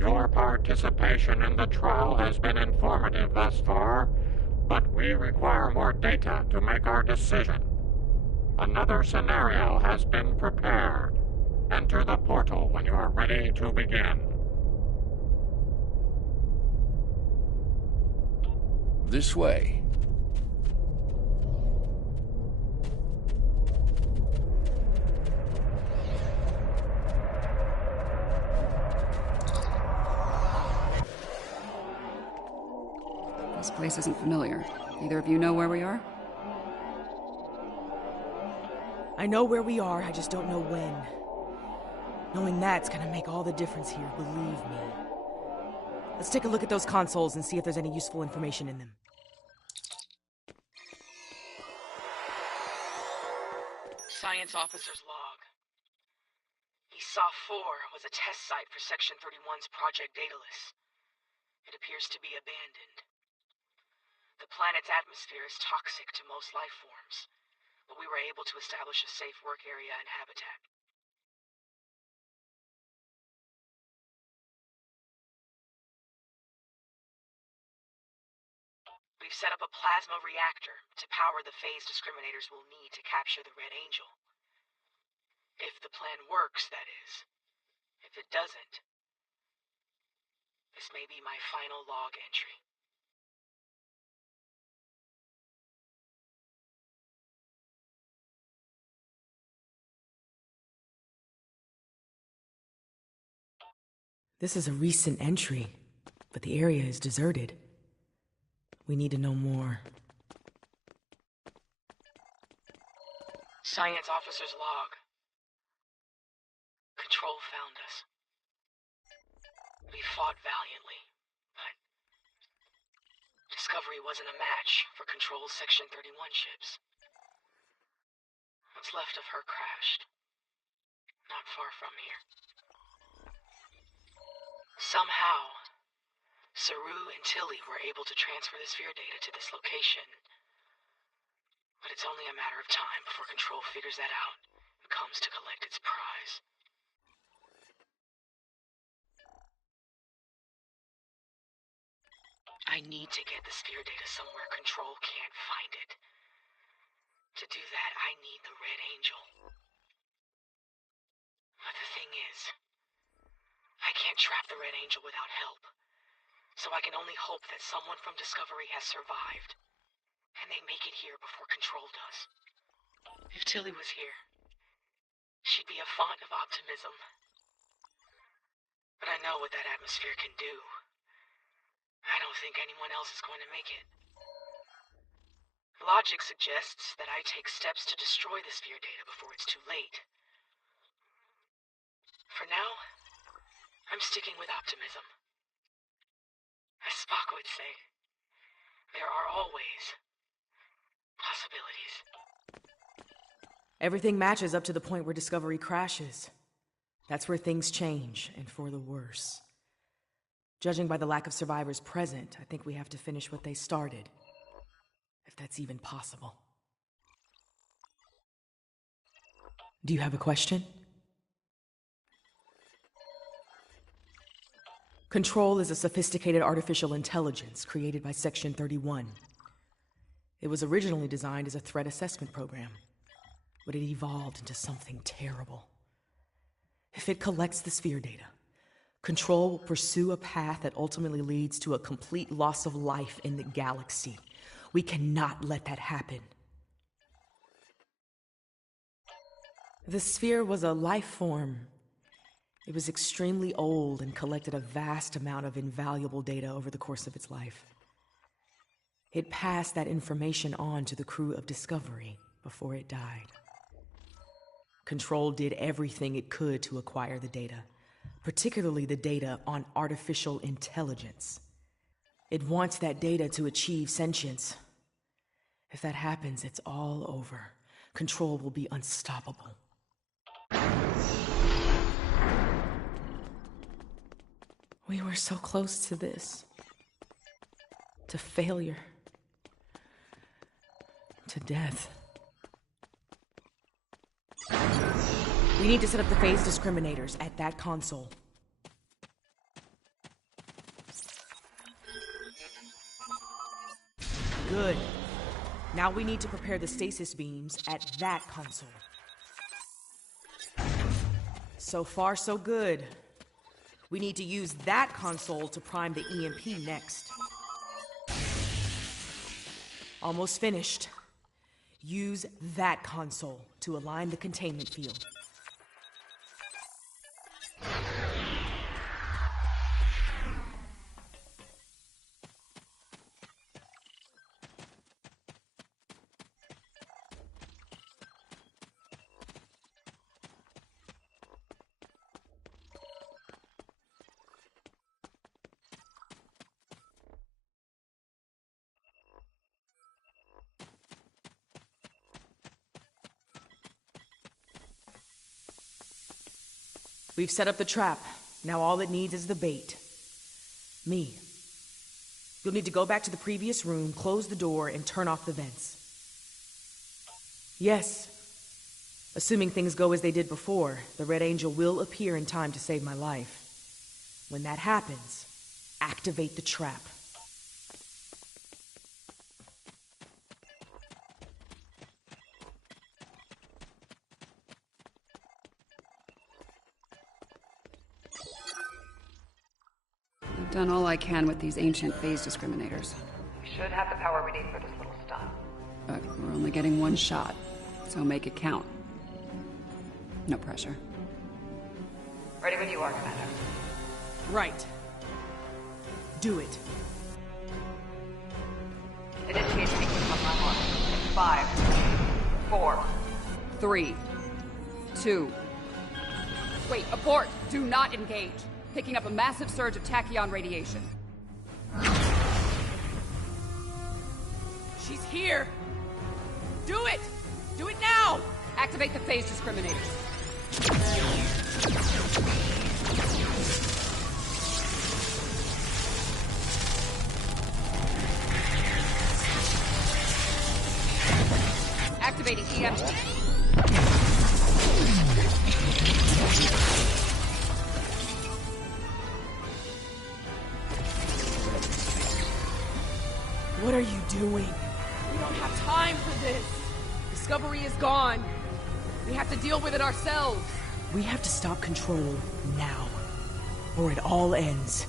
Your participation in the trial has been informative thus far, but we require more data to make our decision. Another scenario has been prepared. Enter the portal when you are ready to begin. This way. This place isn't familiar. Either of you know where we are? I know where we are, I just don't know when. Knowing that's gonna make all the difference here, believe me. Let's take a look at those consoles and see if there's any useful information in them. Science Officer's log. ESOF 4 was a test site for Section 31's Project Daedalus. It appears to be abandoned. The planet's atmosphere is toxic to most life forms, but we were able to establish a safe work area and habitat. We've set up a plasma reactor to power the phase discriminators we'll need to capture the Red Angel. If the plan works, that is. If it doesn't, this may be my final log entry. This is a recent entry, but the area is deserted. We need to know more. Science Officer's log. Control found us. We fought valiantly, but Discovery wasn't a match for Control's Section 31 ships. What's left of her crashed, not far from here. Somehow, Saru and Tilly were able to transfer the sphere data to this location. But it's only a matter of time before Control figures that out and comes to collect its prize. I need to get the sphere data somewhere Control can't find it. To do that, I need the Red Angel. But the thing is, I can't trap the Red Angel without help. So I can only hope that someone from Discovery has survived, and they make it here before Control does. If Tilly was here, she'd be a font of optimism. But I know what that atmosphere can do. I don't think anyone else is going to make it. Logic suggests that I take steps to destroy the sphere data before it's too late. For now, I'm sticking with optimism. As Spock would say, there are always possibilities. Everything matches up to the point where Discovery crashes. That's where things change, and for the worse. Judging by the lack of survivors present, I think we have to finish what they started. If that's even possible. Do you have a question? Control is a sophisticated artificial intelligence created by Section 31. It was originally designed as a threat assessment program, but it evolved into something terrible. If it collects the sphere data, Control will pursue a path that ultimately leads to a complete loss of life in the galaxy. We cannot let that happen. The sphere was a life form. It was extremely old and collected a vast amount of invaluable data over the course of its life. It passed that information on to the crew of Discovery before it died. Control did everything it could to acquire the data, particularly the data on artificial intelligence. It wants that data to achieve sentience. If that happens, it's all over. Control will be unstoppable. We were so close to this. To failure. To death. We need to set up the phase discriminators at that console. Good. Now we need to prepare the stasis beams at that console. So far, so good. We need to use that console to prime the EMP next. Almost finished. Use that console to align the containment field. We've set up the trap. Now all it needs is the bait. Me. You'll need to go back to the previous room, close the door, and turn off the vents. Yes. Assuming things go as they did before, the Red Angel will appear in time to save my life. When that happens, activate the trap. I've done all I can with these ancient phase discriminators. We should have the power we need for this little stunt. But we're only getting one shot, so make it count. No pressure. Ready when you are, Commander. Right. Do it. Initiate sequence on my mark. 5, 4. 3, 2. Wait, abort! Do not engage. Picking up a massive surge of tachyon radiation. She's here! Do it! Do it now! Activate the phase discriminators. Activating EMP. What are you doing? We don't have time for this. Discovery is gone. We have to deal with it ourselves. We have to stop Control now, or it all ends.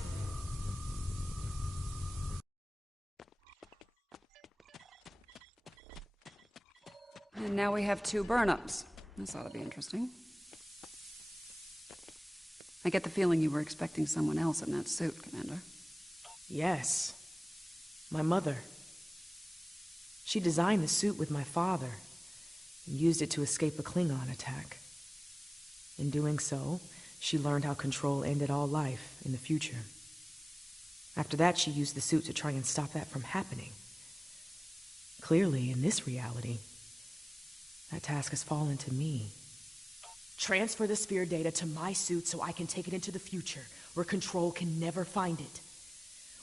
And now we have 2 burn-ups. This ought to be interesting. I get the feeling you were expecting someone else in that suit, Commander. Yes. My mother. She designed the suit with my father and used it to escape a Klingon attack. In doing so, she learned how Control ended all life in the future. After that, she used the suit to try and stop that from happening. Clearly, in this reality, that task has fallen to me. Transfer the sphere data to my suit so I can take it into the future, where Control can never find it.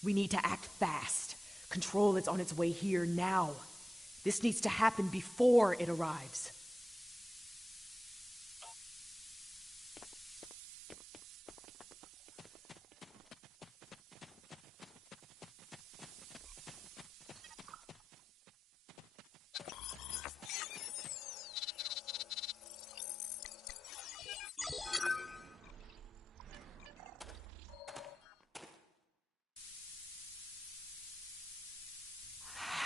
We need to act fast. Control is on its way here now. This needs to happen before it arrives.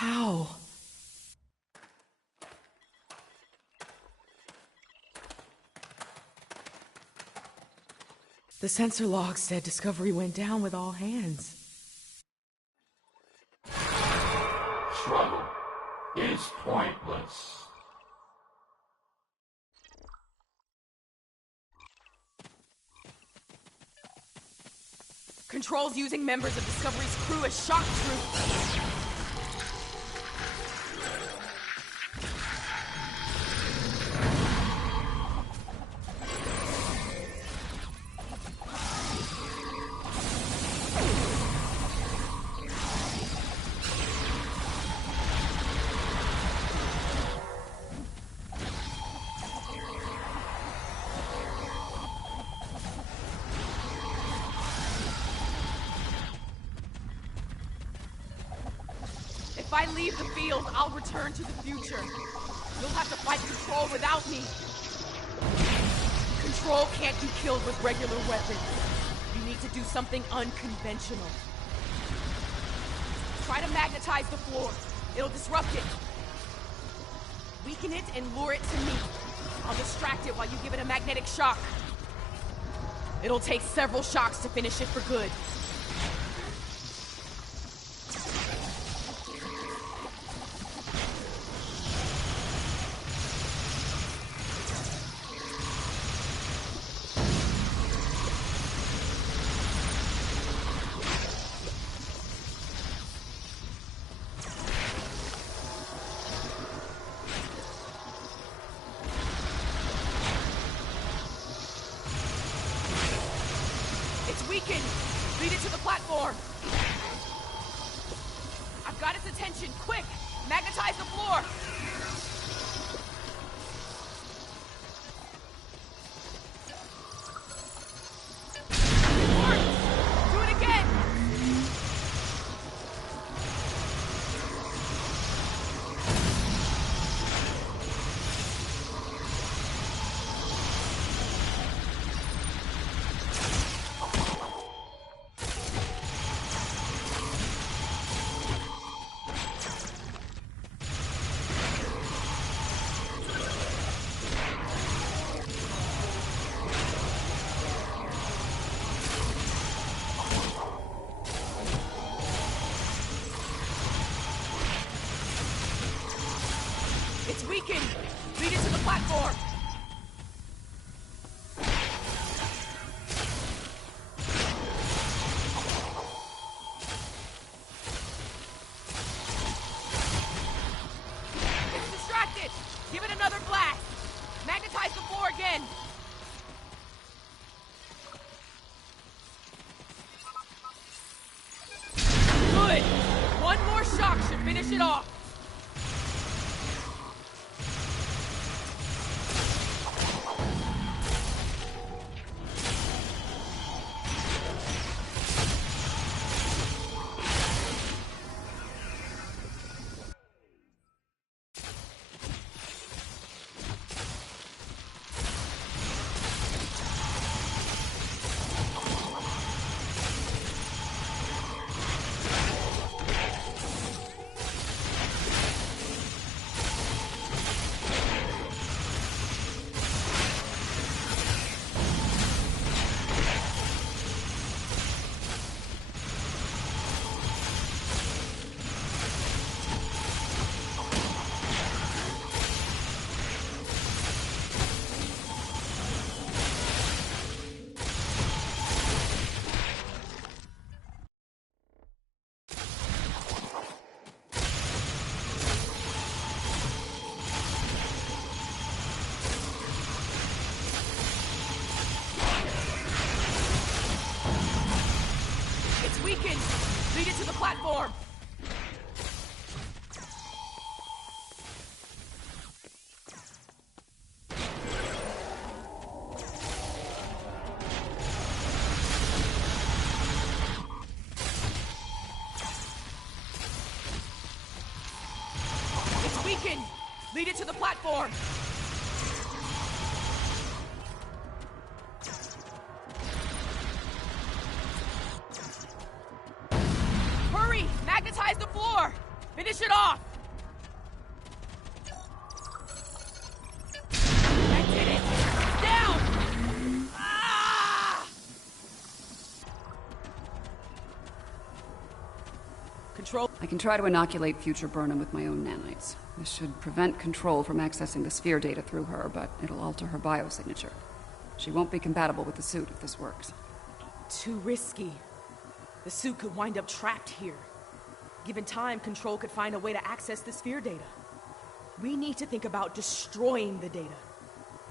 How? The sensor log said Discovery went down with all hands. Struggle is pointless. Control's using members of Discovery's crew as shock troops. If I leave the field, I'll return to the future. You'll have to fight Control without me. Control can't be killed with regular weapons. You need to do something unconventional. Try to magnetize the floor. It'll disrupt it. Weaken it and lure it to me. I'll distract it while you give it a magnetic shock. It'll take several shocks to finish it for good. Weakened! Lead it to the platform! I've got its attention! Quick! Magnetize the floor! It worked! Do it again! It's weakened! Lead it to the platform! It's distracted! Give it another blast! Magnetize the floor again! Good! One more shock should finish it off! Weakened! Lead it to the platform! It's weakened! Lead it to the platform! Magnetize the floor! Finish it off! I did it! Down! Ah! Control. I can try to inoculate future Burnham with my own nanites. This should prevent Control from accessing the sphere data through her, but it'll alter her biosignature. She won't be compatible with the suit if this works. Too risky. The suit could wind up trapped here. Given time, Control could find a way to access the sphere data. We need to think about destroying the data.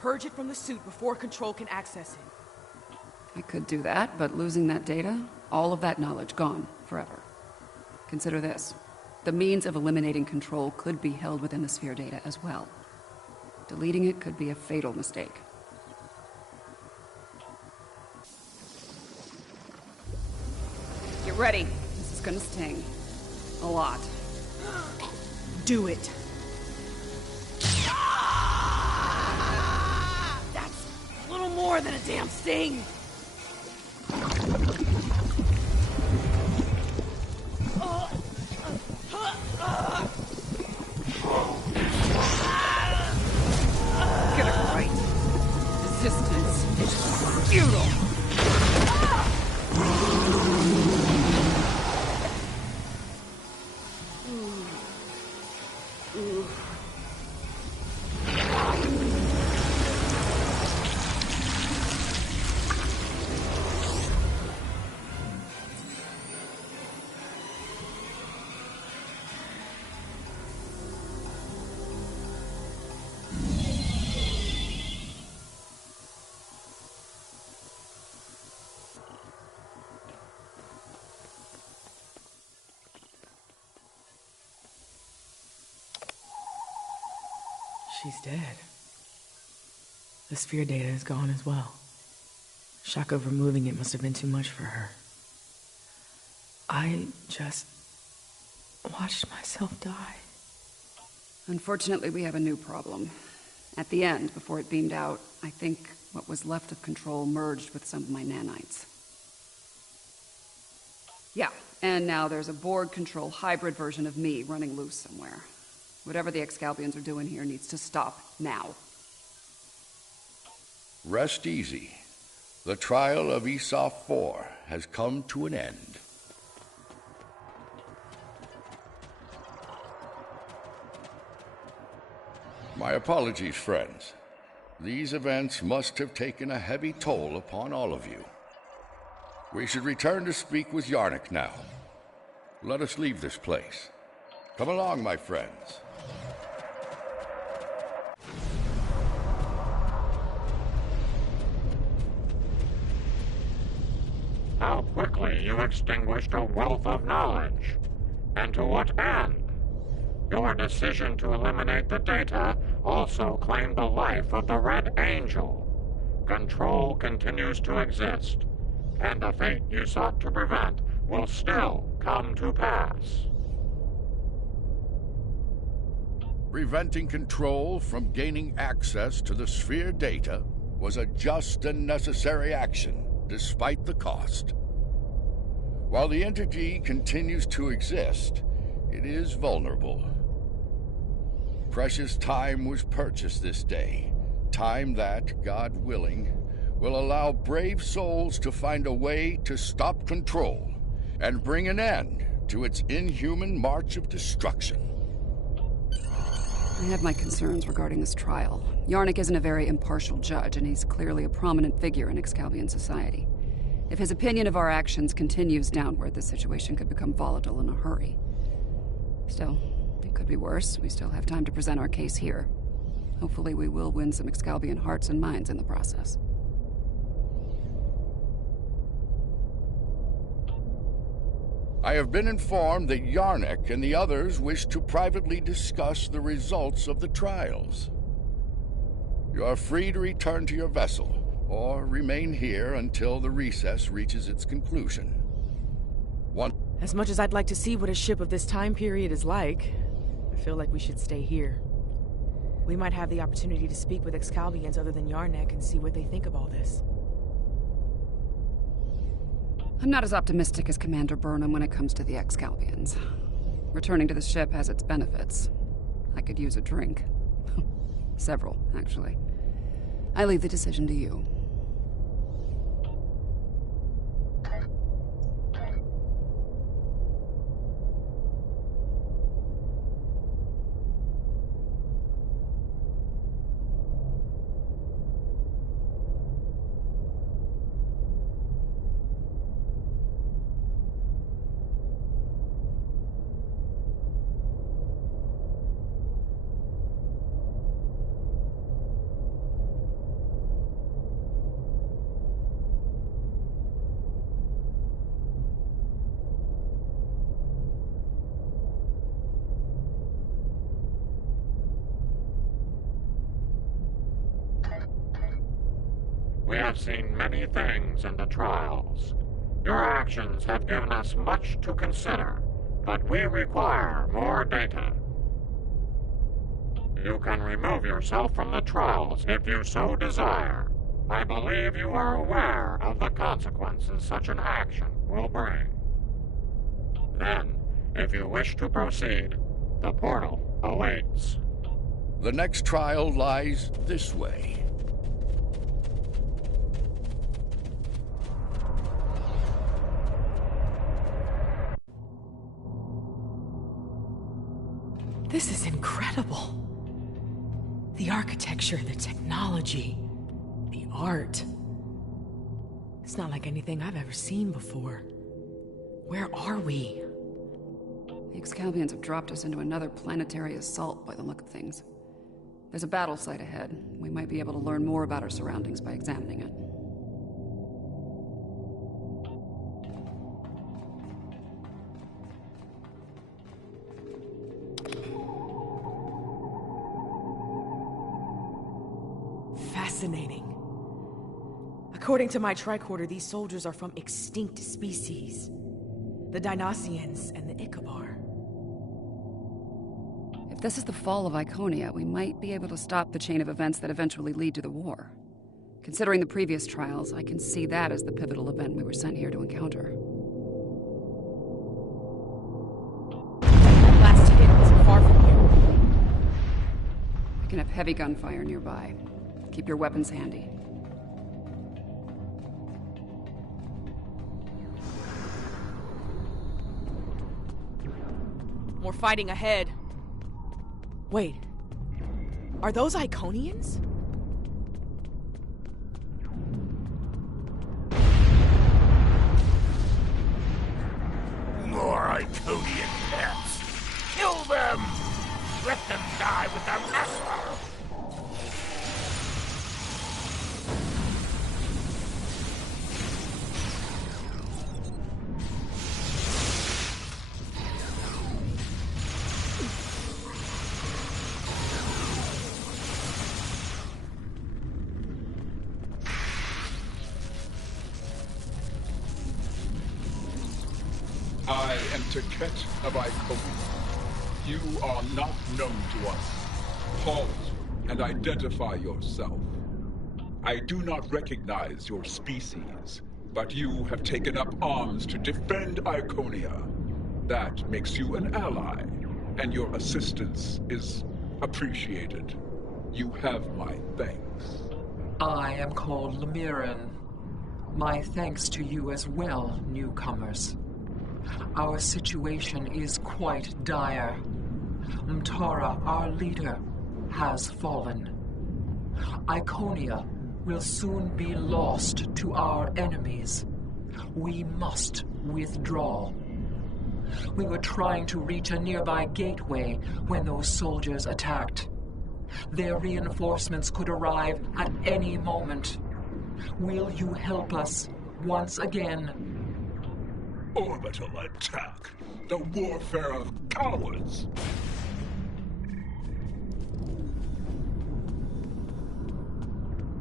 Purge it from the suit before Control can access it. I could do that, but losing that data, all of that knowledge gone forever. Consider this. The means of eliminating Control could be held within the sphere data as well. Deleting it could be a fatal mistake. Get ready. This is gonna sting. A lot. Do it. That's a little more than a damn sting. Get it right. Resistance is futile. She's dead. The sphere data is gone as well. Shock of removing it must have been too much for her. I just watched myself die. Unfortunately, we have a new problem. At the end, before it beamed out, I think what was left of Control merged with some of my nanites. Yeah, and now there's a Borg Control hybrid version of me running loose somewhere. Whatever the Excalbians are doing here needs to stop now. Rest easy. The trial of Esau 4 has come to an end. My apologies, friends. These events must have taken a heavy toll upon all of you. We should return to speak with Yarnik now. Let us leave this place. Come along, my friends. How quickly you extinguished a wealth of knowledge. And to what end? Your decision to eliminate the data also claimed the life of the Red Angel. Control continues to exist, and the fate you sought to prevent will still come to pass. Preventing Control from gaining access to the sphere data was a just and necessary action, despite the cost. While the entity continues to exist, it is vulnerable. Precious time was purchased this day, time that, God willing, will allow brave souls to find a way to stop Control and bring an end to its inhuman march of destruction. I have my concerns regarding this trial. Yarnik isn't a very impartial judge, and he's clearly a prominent figure in Excalbian society. If his opinion of our actions continues downward, the situation could become volatile in a hurry. Still, it could be worse. We still have time to present our case here. Hopefully we will win some Excalbian hearts and minds in the process. I have been informed that Yarnik and the others wish to privately discuss the results of the trials. You are free to return to your vessel, or remain here until the recess reaches its conclusion. As much as I'd like to see what a ship of this time period is like, I feel like we should stay here. We might have the opportunity to speak with Excalbians other than Yarnik and see what they think of all this. I'm not as optimistic as Commander Burnham when it comes to the Excalbians. Returning to the ship has its benefits. I could use a drink. Several, actually. I leave the decision to you. We have seen many things in the trials. Your actions have given us much to consider, but we require more data. You can remove yourself from the trials if you so desire. I believe you are aware of the consequences such an action will bring. Then, if you wish to proceed, the portal awaits. The next trial lies this way. This is incredible. The architecture, the technology, the art. It's not like anything I've ever seen before. Where are we? The Excalbians have dropped us into another planetary assault by the look of things. There's a battle site ahead. We might be able to learn more about our surroundings by examining it. Fascinating. According to my tricorder, these soldiers are from extinct species. The Dinoceans and the Ickabar. If this is the fall of Iconia, we might be able to stop the chain of events that eventually lead to the war. Considering the previous trials, I can see that as the pivotal event we were sent here to encounter. That last hit wasn't far from here. We can have heavy gunfire nearby. Keep your weapons handy. More fighting ahead. Wait. Are those Iconians? More Iconian pets. Kill them! Let them die with their master! I am Ticket of Iconia. You are not known to us. Pause and identify yourself. I do not recognize your species, but you have taken up arms to defend Iconia. That makes you an ally, and your assistance is appreciated. You have my thanks. I am called Lemiran. My thanks to you as well, newcomers. Our situation is quite dire. Mtara, our leader, has fallen. Iconia will soon be lost to our enemies. We must withdraw. We were trying to reach a nearby gateway when those soldiers attacked. Their reinforcements could arrive at any moment. Will you help us once again? Orbital attack. The warfare of cowards.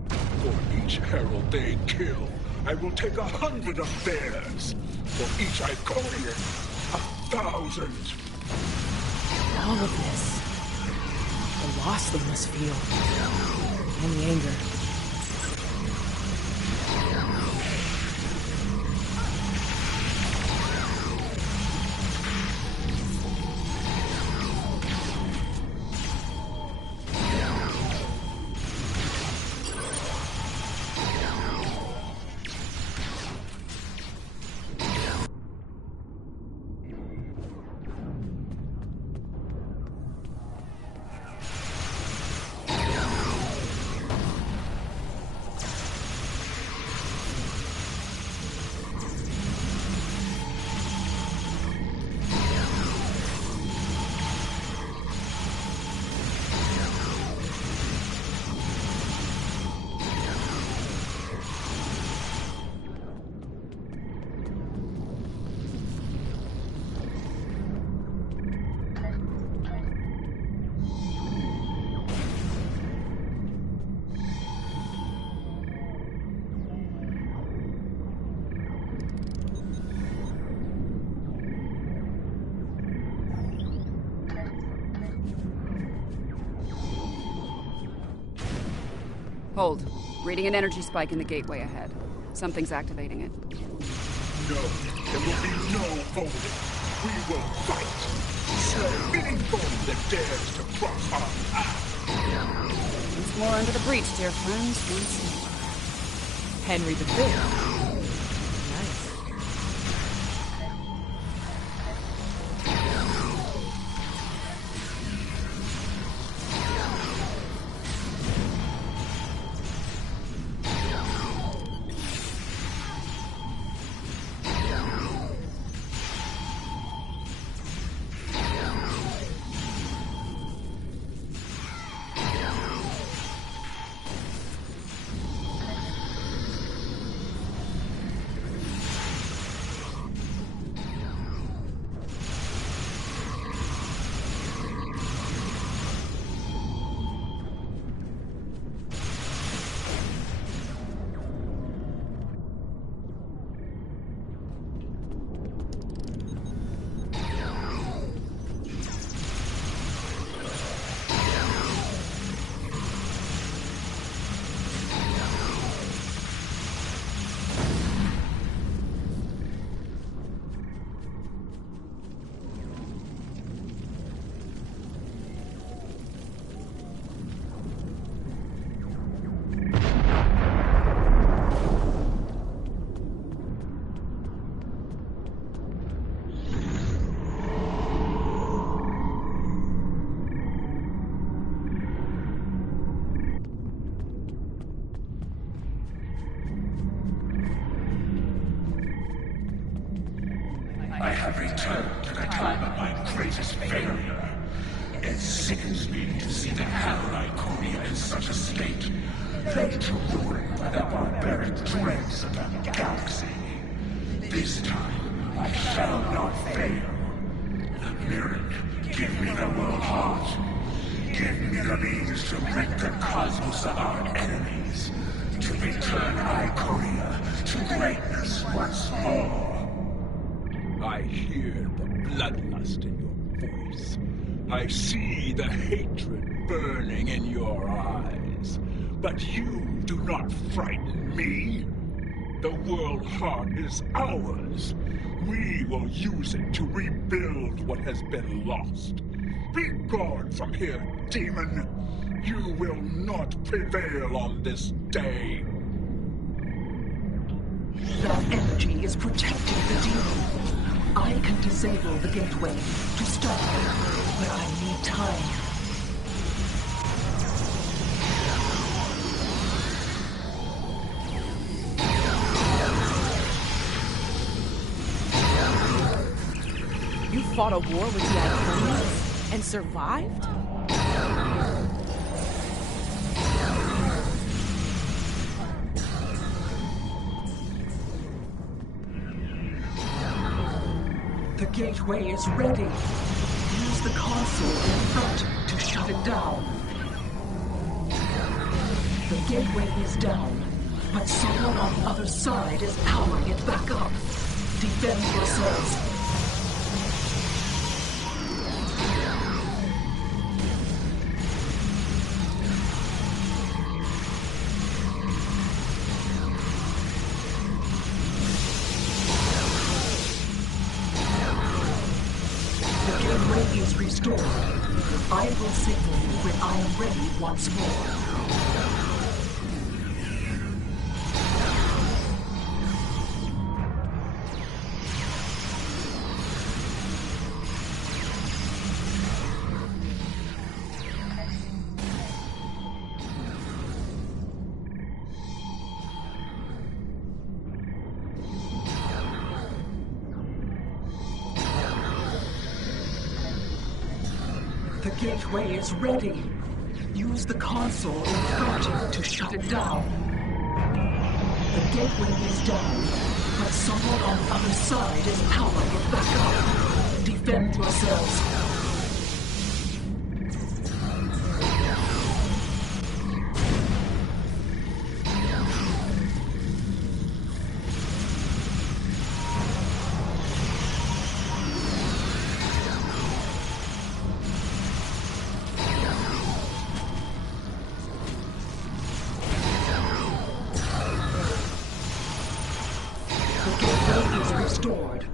For each herald they kill, I will take 100 of theirs. For each Iconian, 1,000. All of this. The loss they must feel. And the anger. Hold. Reading an energy spike in the gateway ahead. Something's activating it. No, there will be no folding. We will fight. Slay any foe that dares to cross our path. Once more under the breach, dear friends. Once more. Henry V. Nice. I have returned to the time of my greatest failure. It sickens me to see the hell Iconia in such a state, laid to ruin by the barbaric dregs of the galaxy. This time, I shall not fail. Mirren, give me the world heart. Give me the means to rid the cosmos of our enemies, to return Iconia to greatness once more. I hear the bloodlust in your voice. I see the hatred burning in your eyes. But you do not frighten me. The world heart is ours. We will use it to rebuild what has been lost. Be gone from here, demon. You will not prevail on this day. That energy is protecting the demon. I can disable the gateway to stop it, but I need time. You fought a war with the Iconians and survived? The gateway is ready. Use the console in front to shut it down. The gateway is down, but someone on the other side is powering it back up. Defend yourselves. Is restored. I will signal you when I am ready once more. The gateway is ready. Use the console in front to shut it down. The gateway is down, but someone on the other side is powering it back up. Defend yourselves. restored.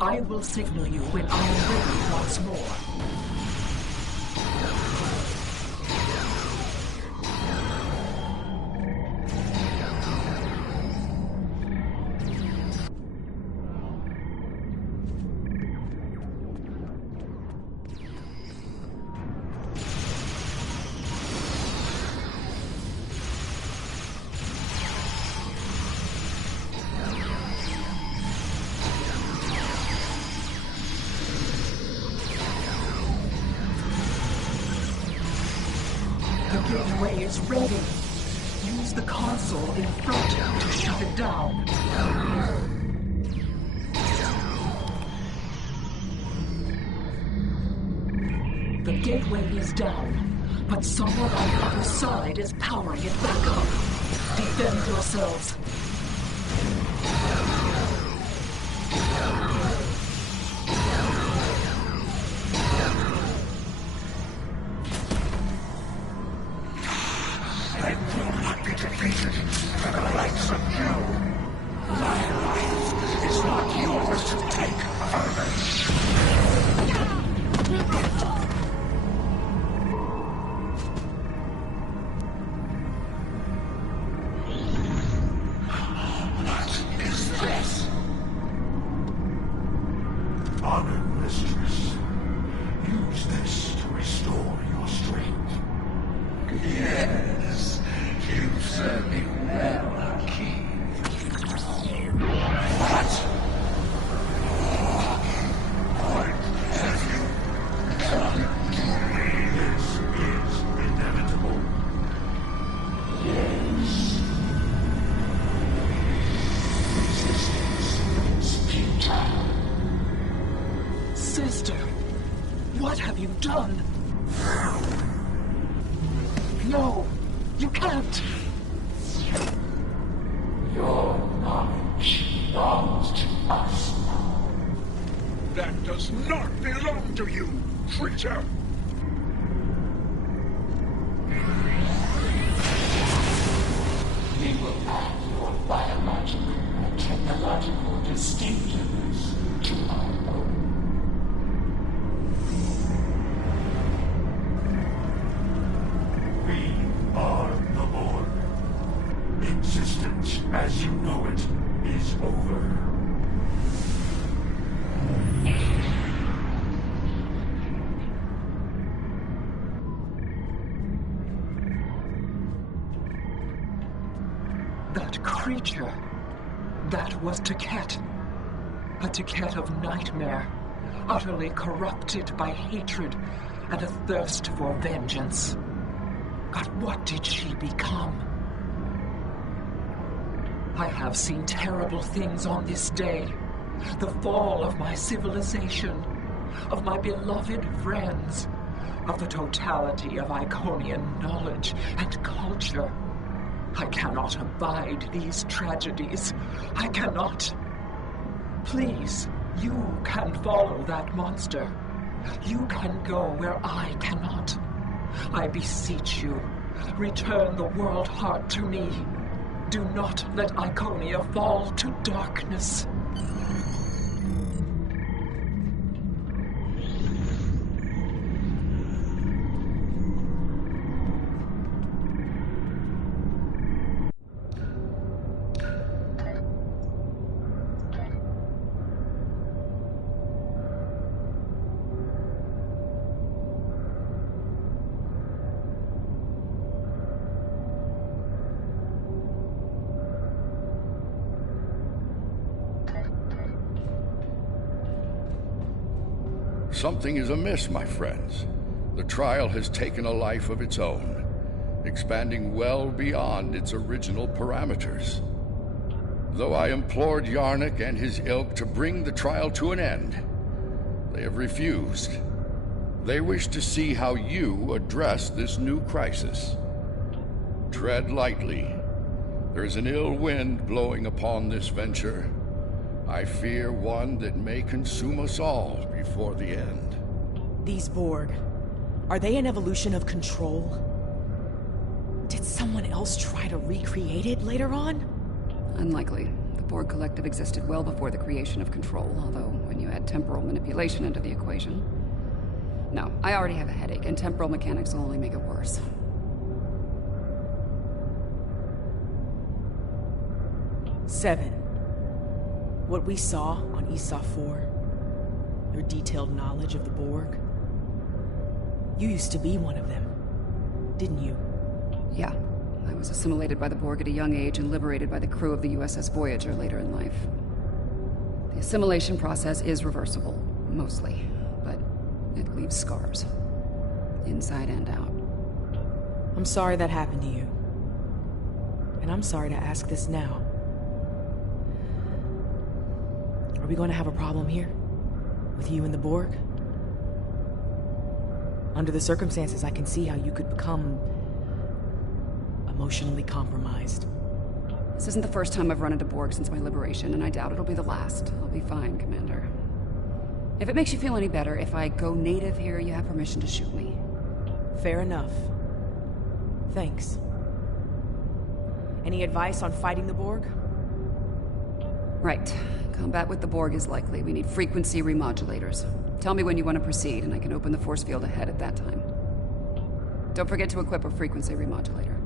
I will signal you when I am ready once more. The gateway is ready. Use the console in front to shut it down. The gateway is down, but someone on the other side is powering it back up. Defend yourselves. Sister, what have you done? No, you can't. Your knowledge belongs to us. That does not belong to you, creature! We will add your biological and technological distinctiveness to our own. We are the Borg. Existence as you know it is over. That creature, that was Taket. A Taket of nightmare, utterly corrupted by hatred and a thirst for vengeance. But what did she become? I have seen terrible things on this day. The fall of my civilization, of my beloved friends, of the totality of Iconian knowledge and culture. I cannot abide these tragedies. I cannot. Please, you can follow that monster. You can go where I cannot. I beseech you, return the world heart to me. Do not let Iconia fall to darkness. Something is amiss, my friends. The trial has taken a life of its own, expanding well beyond its original parameters. Though I implored Yarnik and his ilk to bring the trial to an end, they have refused. They wish to see how you address this new crisis. Tread lightly. There is an ill wind blowing upon this venture. I fear one that may consume us all before the end. These Borg, are they an evolution of control? Did someone else try to recreate it later on? Unlikely. The Borg Collective existed well before the creation of Control, although when you add temporal manipulation into the equation... No, I already have a headache, and temporal mechanics will only make it worse. Seven. What we saw on ESA 4, your detailed knowledge of the Borg, you used to be one of them, didn't you? Yeah. I was assimilated by the Borg at a young age and liberated by the crew of the USS Voyager later in life. The assimilation process is reversible, mostly, but it leaves scars. Inside and out. I'm sorry that happened to you. And I'm sorry to ask this now. Are we going to have a problem here? With you and the Borg? Under the circumstances, I can see how you could become... emotionally compromised. This isn't the first time I've run into Borg since my liberation, and I doubt it'll be the last. I'll be fine, Commander. If it makes you feel any better, if I go native here, you have permission to shoot me. Fair enough. Thanks. Any advice on fighting the Borg? Right. Combat with the Borg is likely. We need frequency remodulators. Tell me when you want to proceed, and I can open the force field ahead at that time. Don't forget to equip a frequency remodulator.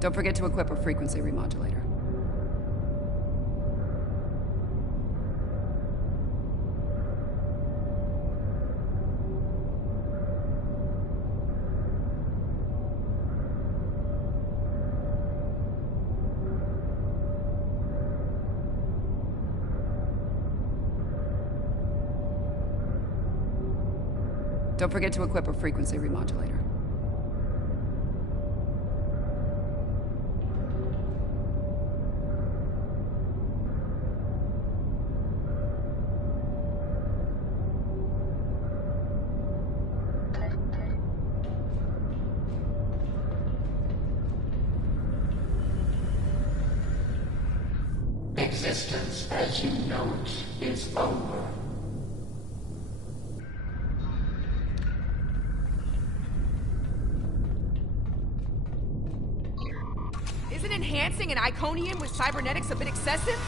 Don't forget to equip a frequency remodulator. Don't forget to equip a frequency remodulator. Existence as you know it is over. Isn't enhancing an Iconium with cybernetics a bit excessive?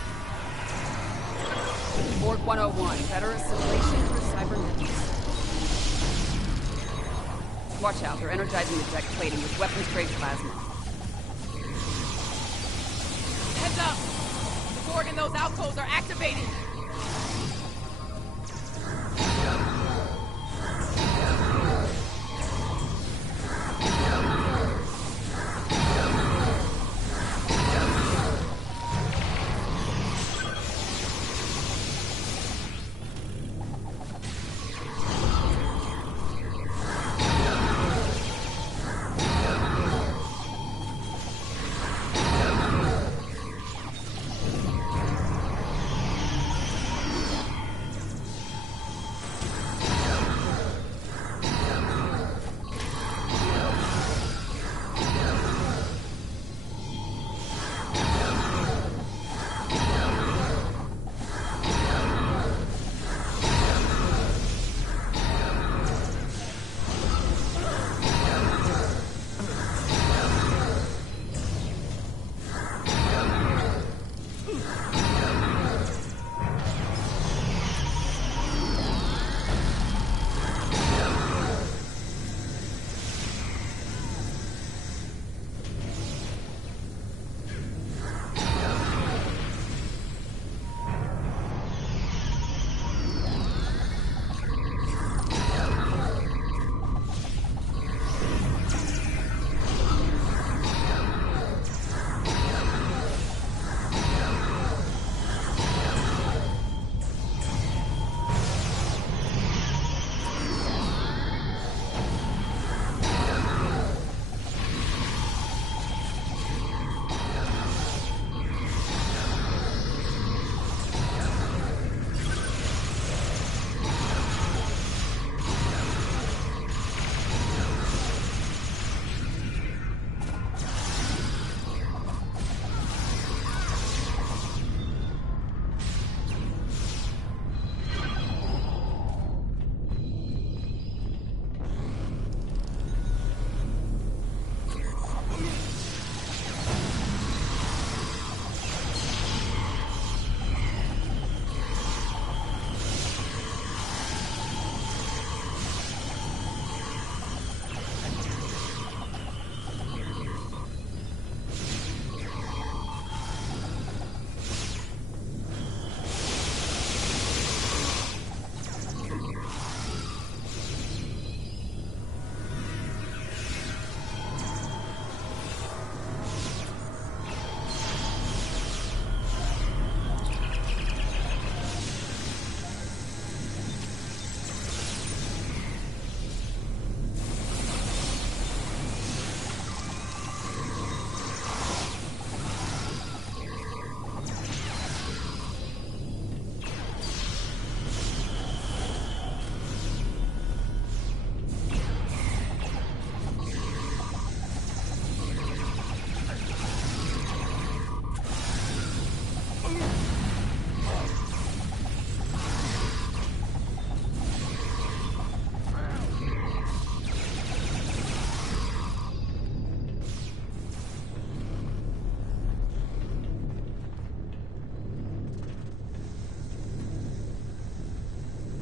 Borg 101, better assimilation through cybernetics. Watch out, they're energizing the deck plating with weapons-grade plasma. Heads up! The Borg in those alcoves are activating!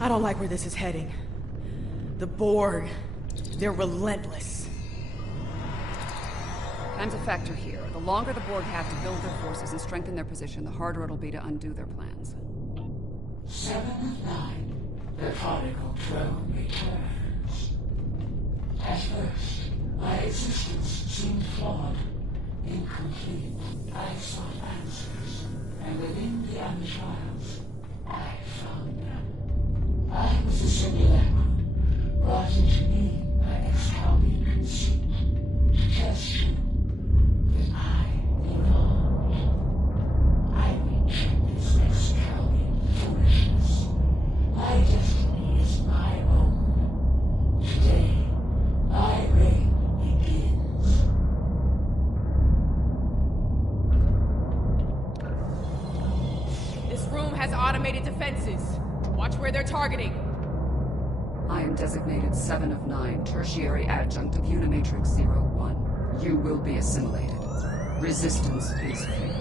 I don't like where this is heading. The Borg, they're relentless. Time's a factor here. The longer the Borg have to build their forces and strengthen their position, the harder it'll be to undo their plans. 7 of 9. The prodigal drone returns. At first, my existence seemed flawed, incomplete. I sought answers, and within the trials, I found them. I was a simulacrum, brought into me by ex-colleague conceit, to test you that I belonged. I reject this ex-colleague foolishness. My destiny is my own. Today, my reign begins. This room has automated defenses. Watch where they're targeting. I am designated 7 of 9, tertiary adjunct of Unimatrix 01. You will be assimilated. Resistance is fatal.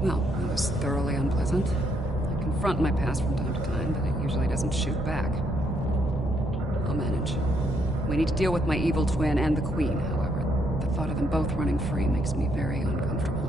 Well, that was thoroughly unpleasant. I confront my past from time to time, but it usually doesn't shoot back. I'll manage. We need to deal with my evil twin and the Queen, however. The thought of them both running free makes me very uncomfortable.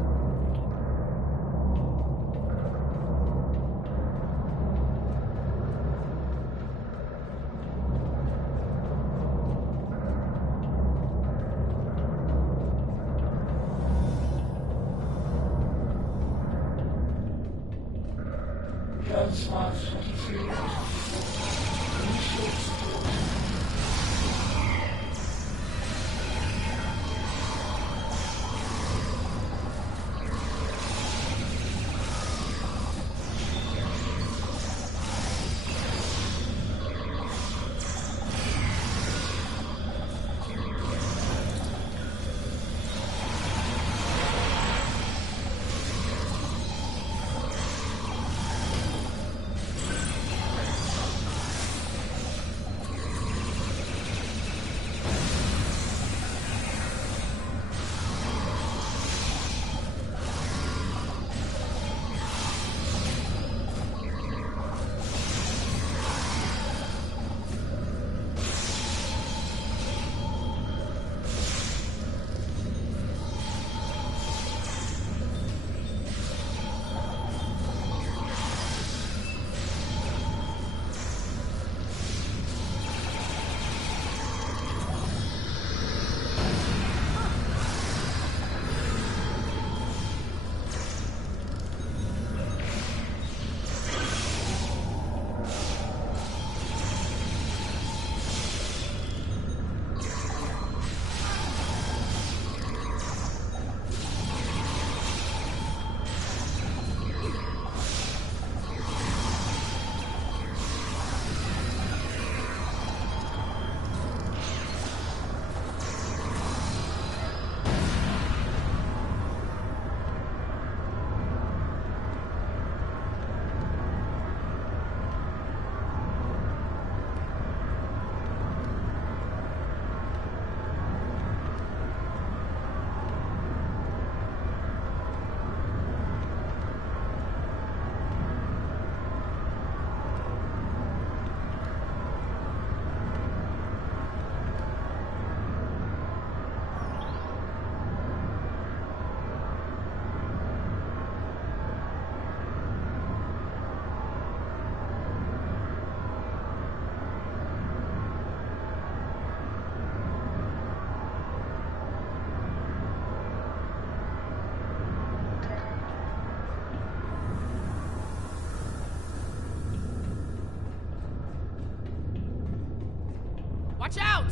Watch out!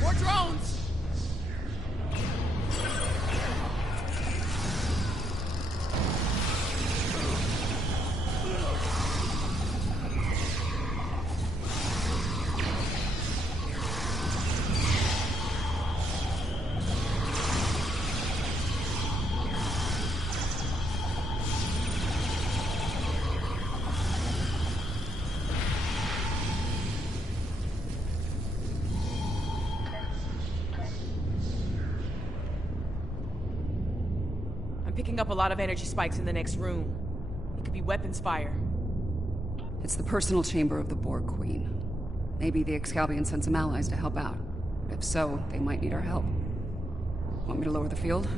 More drones! I'm picking up a lot of energy spikes in the next room. It could be weapons fire. It's the personal chamber of the Borg Queen. Maybe the Excalbians sent some allies to help out. If so, they might need our help. Want me to lower the field?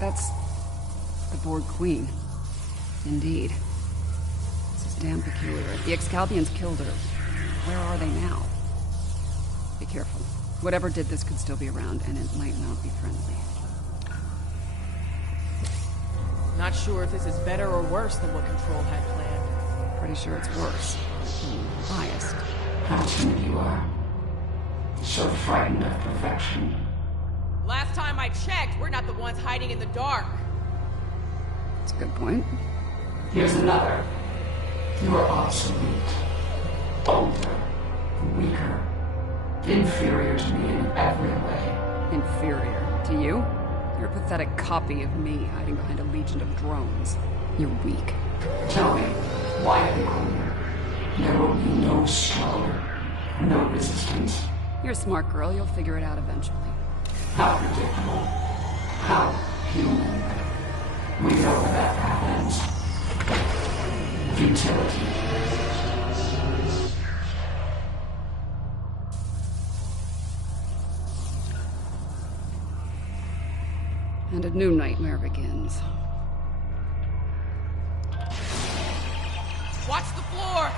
That's the Borg Queen. Indeed. This is damn peculiar. The Excalbians killed her. Where are they now? Be careful. Whatever did this could still be around, and it might not be friendly. Not sure if this is better or worse than what Control had planned. Pretty sure it's worse. Biased. How timid you are. So frightened of perfection. Last time I checked, we're not the ones hiding in the dark. That's a good point. Here's another. You are obsolete. Older. Weaker. Inferior to me in every way. Inferior. To you? You're a pathetic copy of me hiding behind a legion of drones. You're weak. Tell me, why have you come here? There will be no struggle. No resistance. You're a smart girl. You'll figure it out eventually. How predictable. How human. We know where that path ends. Futility. And a new nightmare begins. Watch the floor!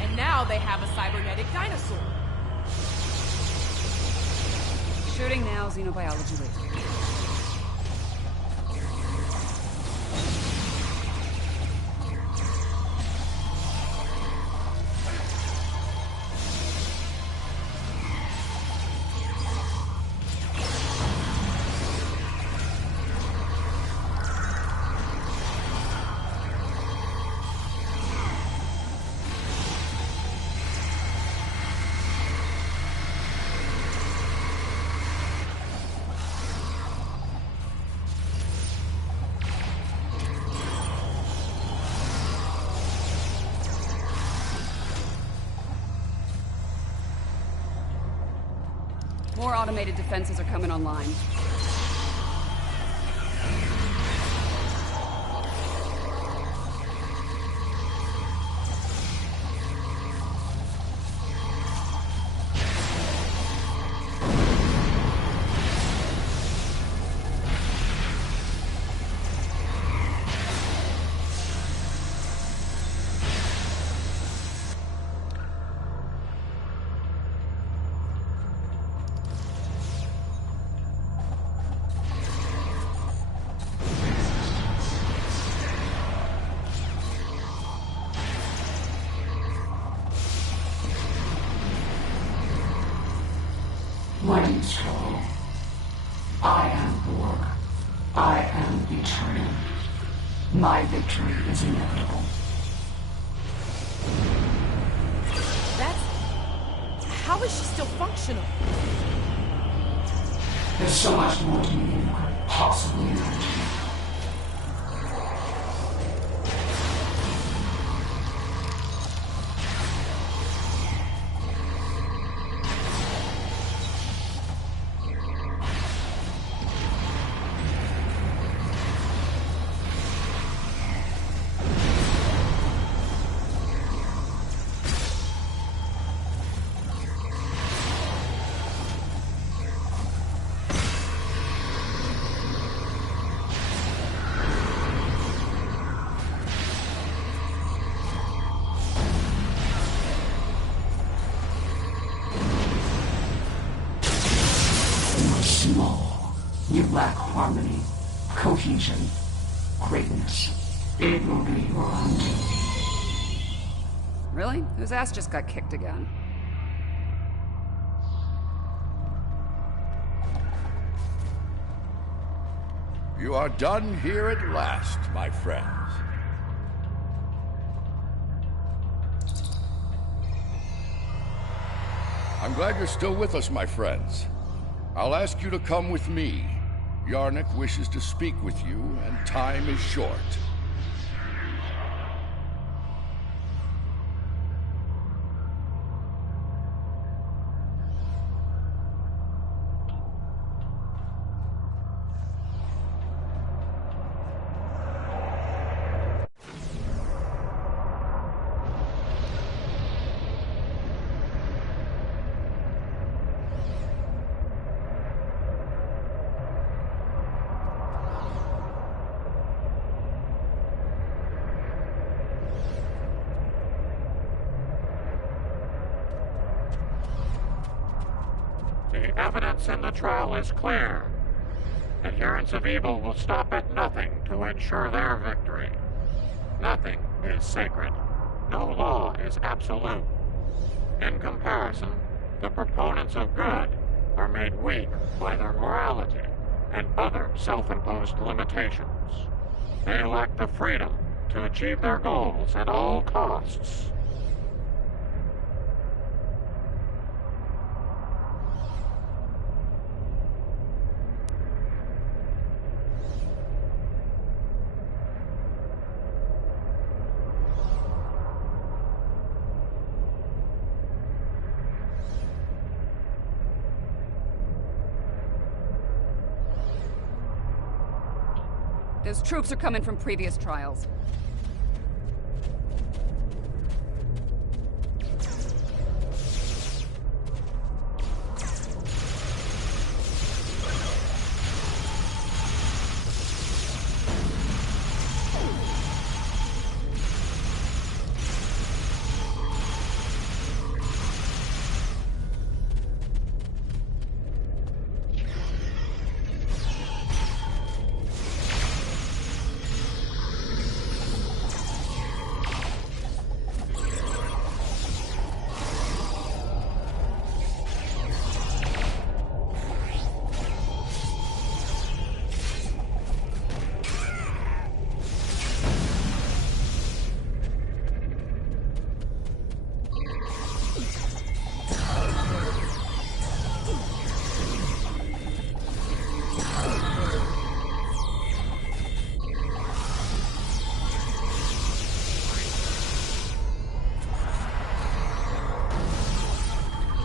And now they have a cybernetic dinosaur. Shooting now, xenobiology later. More automated defenses are coming online. Why do you struggle? I am Borg. I am eternal. My victory is inevitable. How is she still functional? There's so much more to me than you could possibly imagine. small. You lack harmony, cohesion, greatness. It will be your hunting. Really? Whose ass just got kicked again? You are done here at last, my friends. I'm glad you're still with us, my friends. I'll ask you to come with me. Yarnik wishes to speak with you, and time is short. The evidence in the trial is clear. Adherents of evil will stop at nothing to ensure their victory. Nothing is sacred. No law is absolute. In comparison, the proponents of good are made weak by their morality and other self-imposed limitations. They lack the freedom to achieve their goals at all costs. Those troops are coming from previous trials.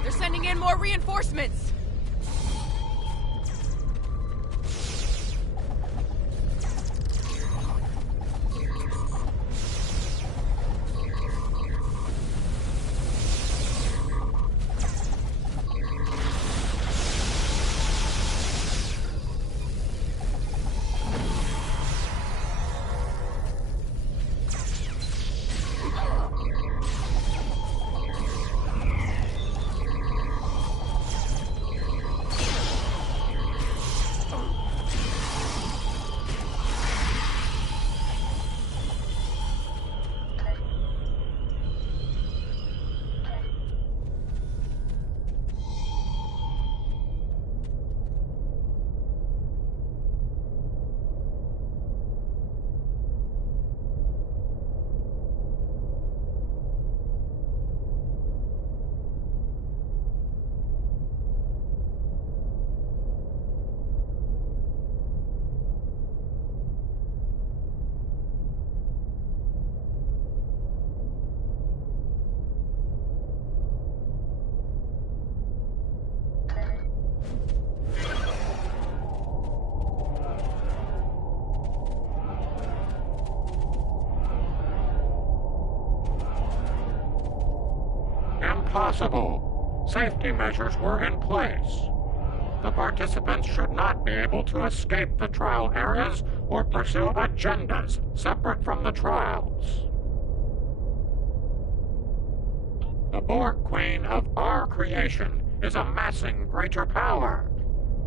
Sending in more reinforcements! Impossible. Safety measures were in place. The participants should not be able to escape the trial areas or pursue agendas separate from the trials. The Borg Queen of our creation is amassing greater power.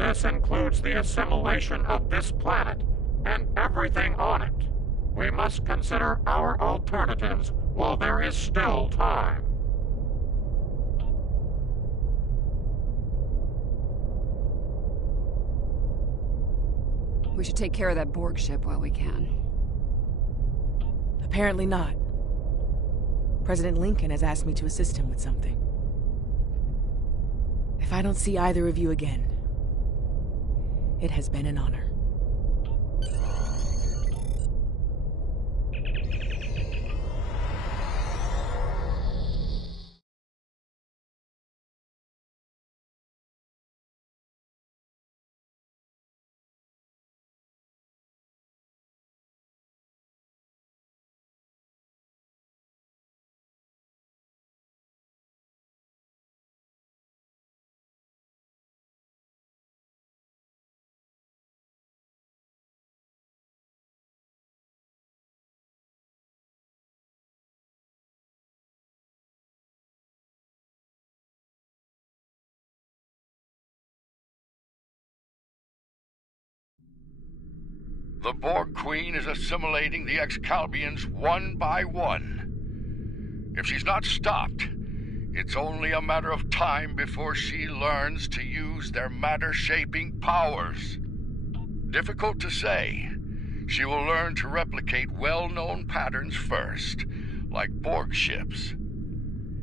This includes the assimilation of this planet and everything on it. We must consider our alternatives while there is still time. We should take care of that Borg ship while we can. Apparently not. President Lincoln has asked me to assist him with something. If I don't see either of you again, it has been an honor. The Borg Queen is assimilating the Excalbians one by one. If she's not stopped, it's only a matter of time before she learns to use their matter-shaping powers. Difficult to say. She will learn to replicate well-known patterns first, like Borg ships.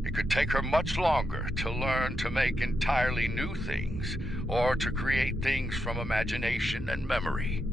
It could take her much longer to learn to make entirely new things, or to create things from imagination and memory.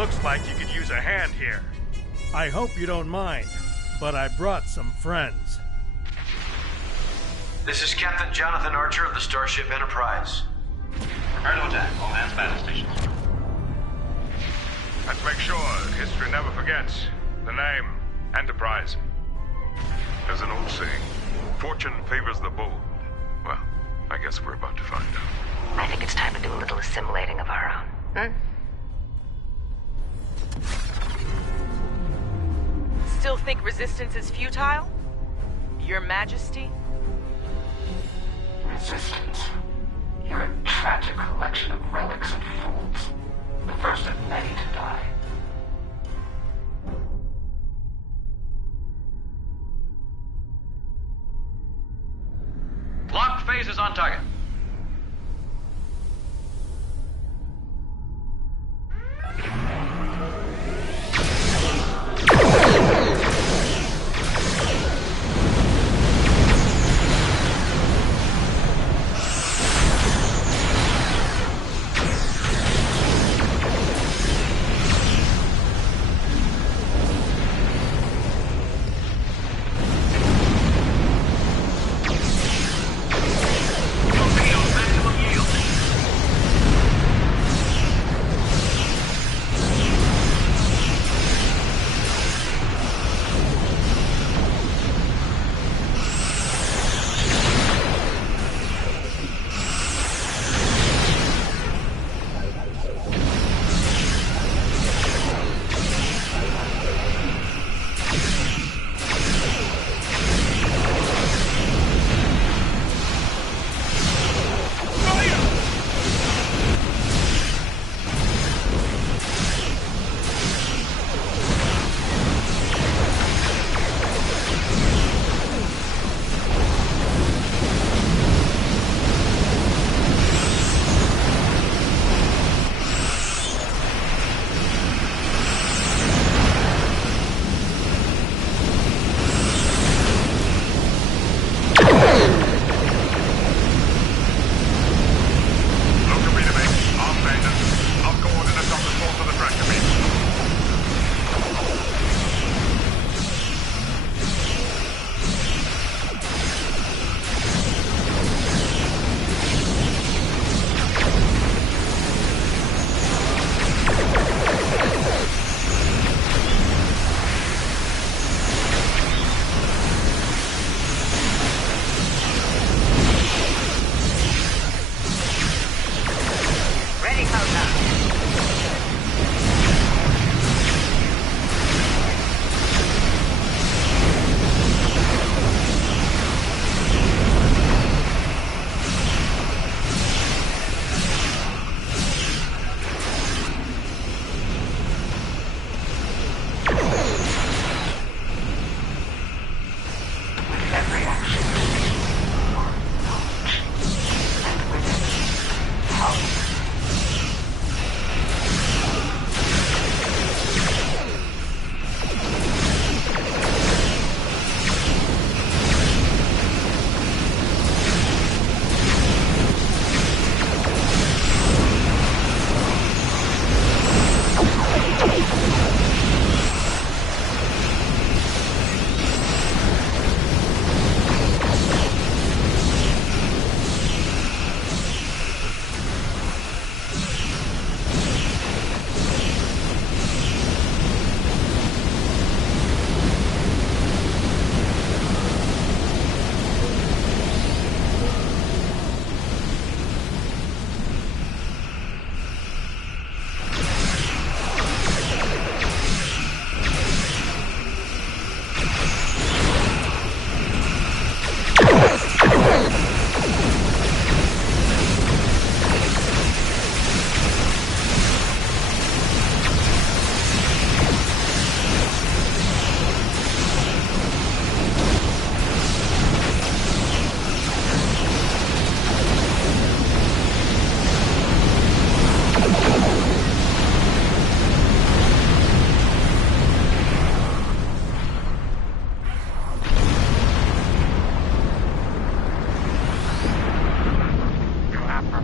Looks like you could use a hand here. I hope you don't mind, but I brought some friends. This is Captain Jonathan Archer of the Starship Enterprise. Prepare to attack. All hands battle stations. Let's make sure history never forgets the name Enterprise. There's an old saying, fortune favors the bold. Well, I guess we're about to find out. I think it's time to do a little assimilating of our own. Still think resistance is futile? Your Majesty? Resistance. You're a tragic collection of relics and fools. The first of many to die. Lock phases on target.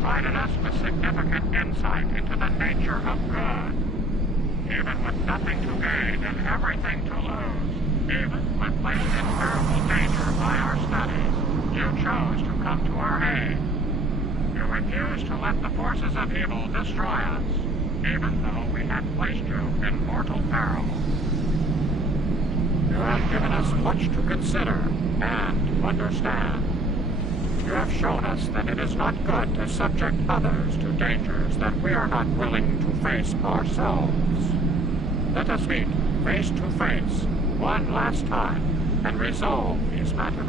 provided us with significant insight into the nature of good. Even with nothing to gain and everything to lose, even when placed in terrible danger by our studies, you chose to come to our aid. You refused to let the forces of evil destroy us, even though we had placed you in mortal peril. You have given us much to consider and to understand. You have shown us that it is not good to subject others to dangers that we are not willing to face ourselves. Let us meet face to face one last time and resolve these matters.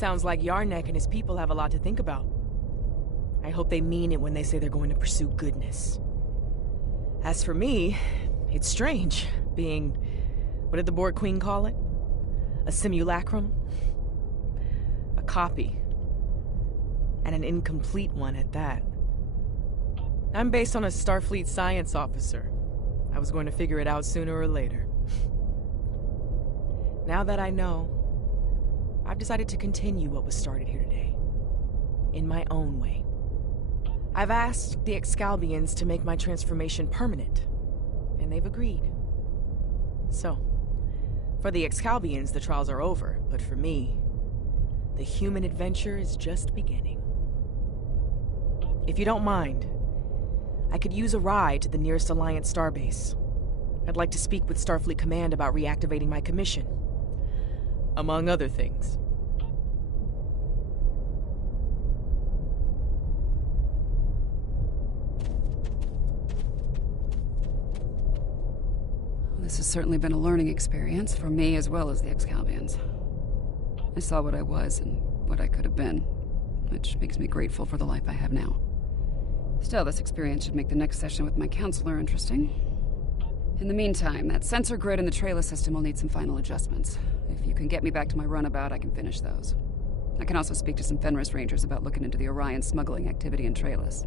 Sounds like Yarnek and his people have a lot to think about. I hope they mean it when they say they're going to pursue goodness. As for me, it's strange, being... what did the Borg Queen call it? A simulacrum? A copy. And an incomplete one at that. I'm based on a Starfleet science officer. I was going to figure it out sooner or later. Now that I know, I've decided to continue what was started here today. In my own way. I've asked the Excalbians to make my transformation permanent, and they've agreed. So, for the Excalbians, the trials are over, but for me, the human adventure is just beginning. If you don't mind, I could use a ride to the nearest Alliance starbase. I'd like to speak with Starfleet Command about reactivating my commission. Among other things. This has certainly been a learning experience for me as well as the Excalbians. I saw what I was and what I could have been, which makes me grateful for the life I have now. Still, this experience should make the next session with my counselor interesting. In the meantime, that sensor grid in the trailer system will need some final adjustments. If you can get me back to my runabout, I can finish those. I can also speak to some Fenris Rangers about looking into the Orion smuggling activity in Trailus.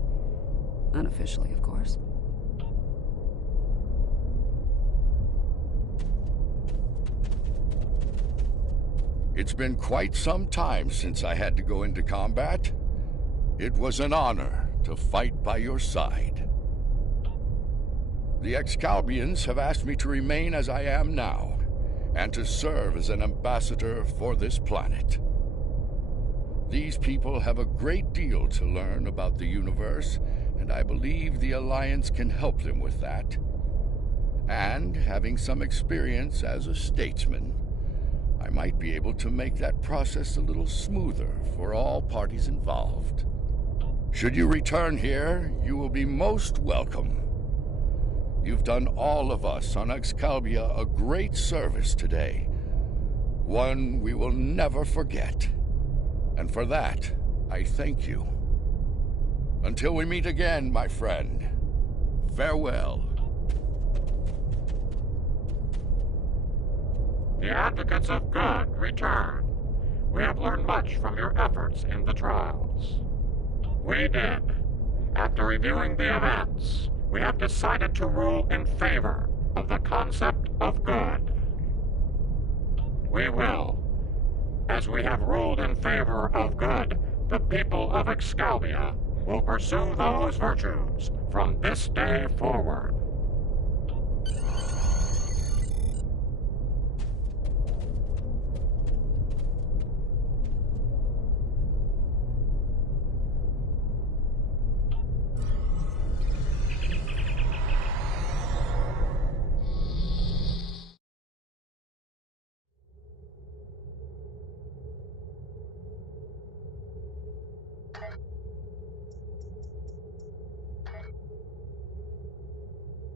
Unofficially, of course. It's been quite some time since I had to go into combat. It was an honor to fight by your side. The Excalbians have asked me to remain as I am now, and to serve as an ambassador for this planet. These people have a great deal to learn about the universe, and I believe the Alliance can help them with that. And, having some experience as a statesman, I might be able to make that process a little smoother for all parties involved. Should you return here, you will be most welcome. You've done all of us on Excalibia a great service today. One we will never forget. And for that, I thank you. Until we meet again, my friend. Farewell. The advocates of good return. We have learned much from your efforts in the trials. We did. After reviewing the events, we have decided to rule in favor of the concept of good. We will. As we have ruled in favor of good, the people of Excalibia will pursue those virtues from this day forward.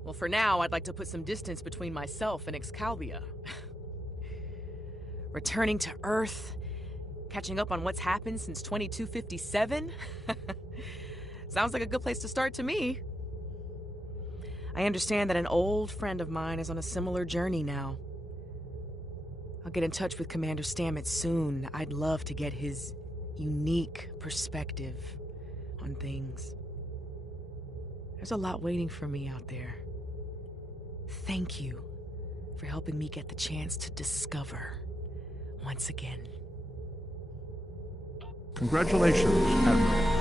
Well, for now, I'd like to put some distance between myself and Excalibur. Returning to Earth, catching up on what's happened since 2257? Sounds like a good place to start to me. I understand that an old friend of mine is on a similar journey now. I'll get in touch with Commander Stamets soon. I'd love to get his unique perspective on things. There's a lot waiting for me out there. Thank you for helping me get the chance to discover once again. Congratulations, Admiral.